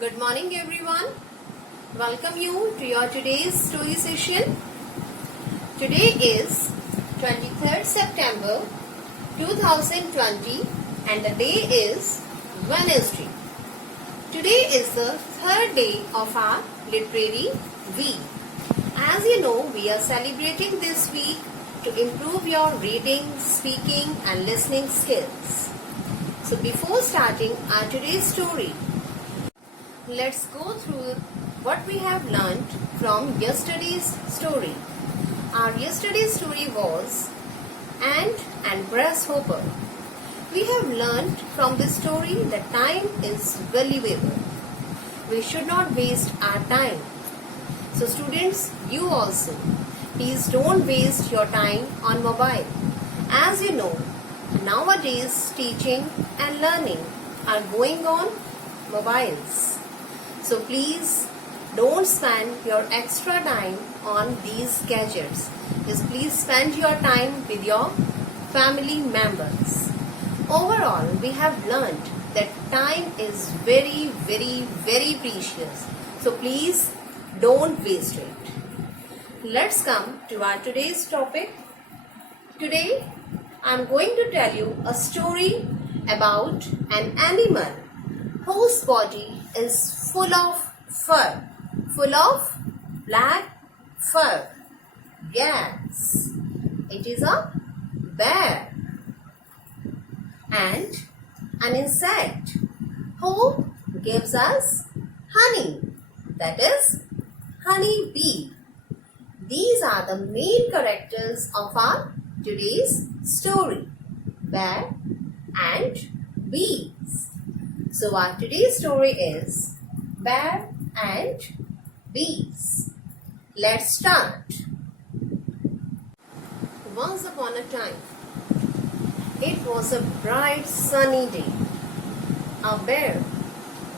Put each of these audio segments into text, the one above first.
Good morning everyone. Welcome you to your today's story session. Today is 23rd September 2020 and the day is Wednesday. Today is the third day of our literary week. As you know, we are celebrating this week to improve your reading, speaking and listening skills. So before starting our today's story, let's go through what we have learned from yesterday's story. Our yesterday's story was Ant and Grasshopper. We have learned from this story that time is valuable. We should not waste our time. So students, you also, please don't waste your time on mobile. As you know, nowadays teaching and learning are going on mobiles. So please don't spend your extra time on these gadgets. Just please spend your time with your family members. Overall, we have learned that time is very, very, very precious. So please don't waste it. Let's come to our today's topic. Today, I am going to tell you a story about an animal whose body is full of fur, full of black fur. Yes, it is a bear. And an insect who gives us honey, that is honey bee. These are the main characters of our today's story, bear and bees. So our today's story is Bear and Bees. Let's start. Once upon a time, it was a bright sunny day. A bear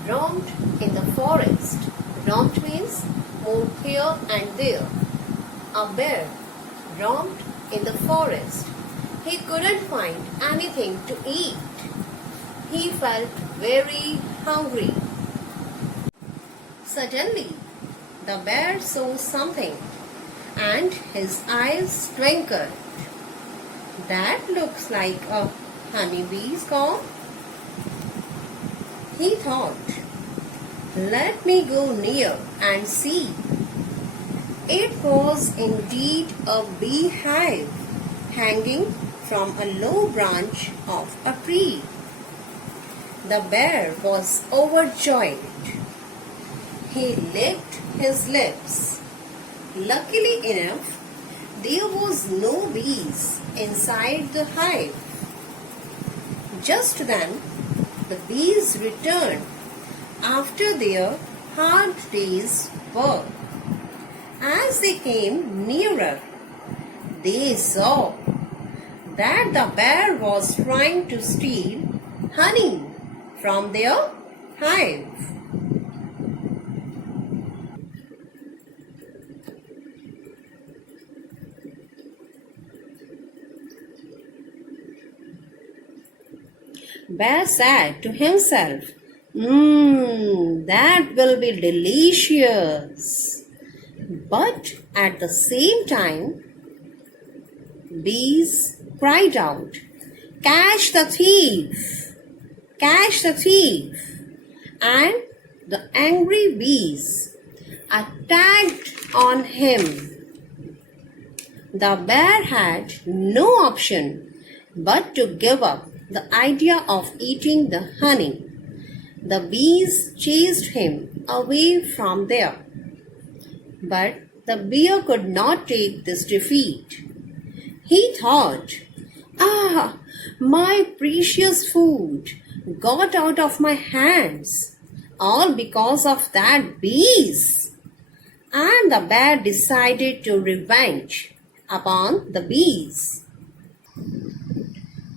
roamed in the forest. Roamed means moved here and there. A bear roamed in the forest. He couldn't find anything to eat. He felt very hungry. Suddenly, the bear saw something and his eyes twinkled. That looks like a honeybee's comb. He thought, let me go near and see. It was indeed a beehive hanging from a low branch of a tree. The bear was overjoyed. He licked his lips. Luckily enough, there was no bees inside the hive. Just then, the bees returned after their hard day's work. As they came nearer, they saw that the bear was trying to steal honey from their hive. Bear said to himself, that will be delicious. But at the same time, bees cried out, catch the thief! Catch the thief! And the angry bees attacked on him. The bear had no option but to give up the idea of eating the honey. The bees chased him away from there. But the bear could not take this defeat. He thought, my precious food got out of my hands, all because of that bees. And the bear decided to revenge upon the bees.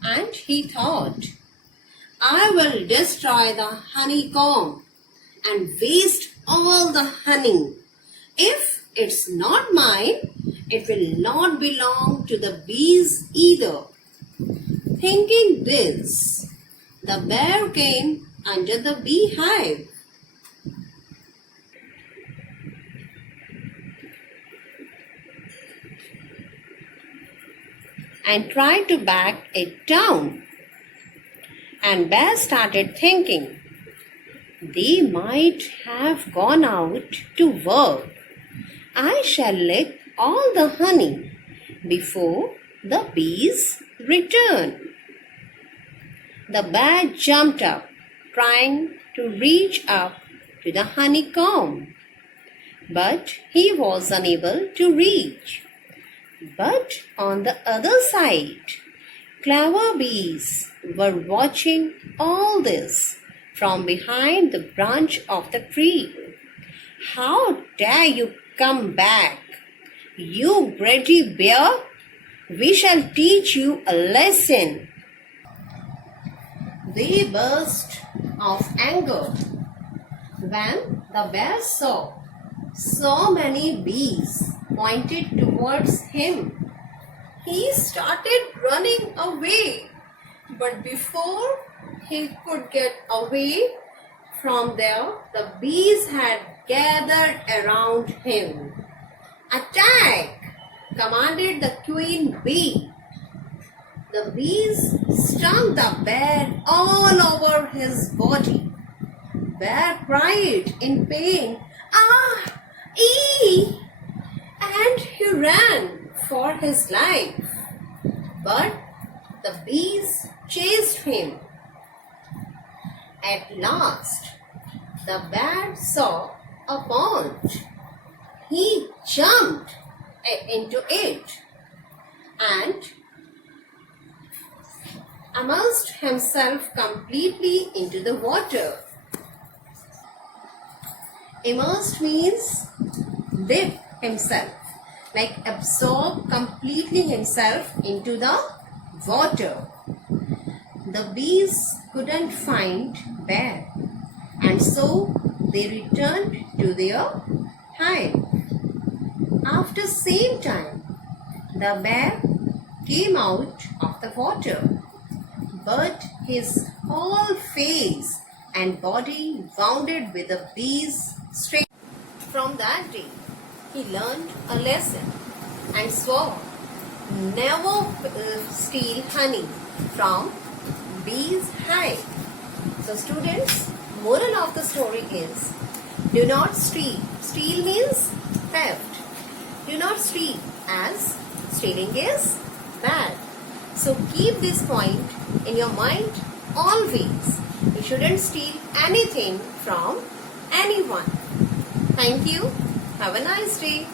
And he thought, I will destroy the honeycomb and waste all the honey. If it's not mine, it will not belong to the bees either. Thinking this, the bear came under the beehive. and tried to back it down. And Bear started thinking, they might have gone out to work. I shall lick all the honey before the bees return. The bear jumped up, trying to reach up to the honeycomb, but he was unable to reach. But on the other side, clever bees were watching all this from behind the branch of the tree. How dare you come back, you greedy bear? We shall teach you a lesson. They burst of anger when the bear saw so many bees pointed towards him. He started running away, but before he could get away from there, the bees had gathered around him. Attack! Commanded the queen bee. The bees stung the bear all over his body. Bear cried in pain, "Ah! Ee!" and he ran for his life. But the bees chased him. At last, the bear saw a pond. He jumped into it and immersed himself completely into the water. Immersed means dip himself, like absorb completely himself into the water. The bees couldn't find bear, and so they returned to their hive. After some time, the bear came out of the water, but his whole face and body wounded with the bees' sting. From that day, he learned a lesson and swore never steal honey from bees' hive. So students, moral of the story is, do not steal. Steal means theft. Do not steal, as stealing is bad. So keep this point in your mind always. You shouldn't steal anything from anyone. Thank you. Have a nice day.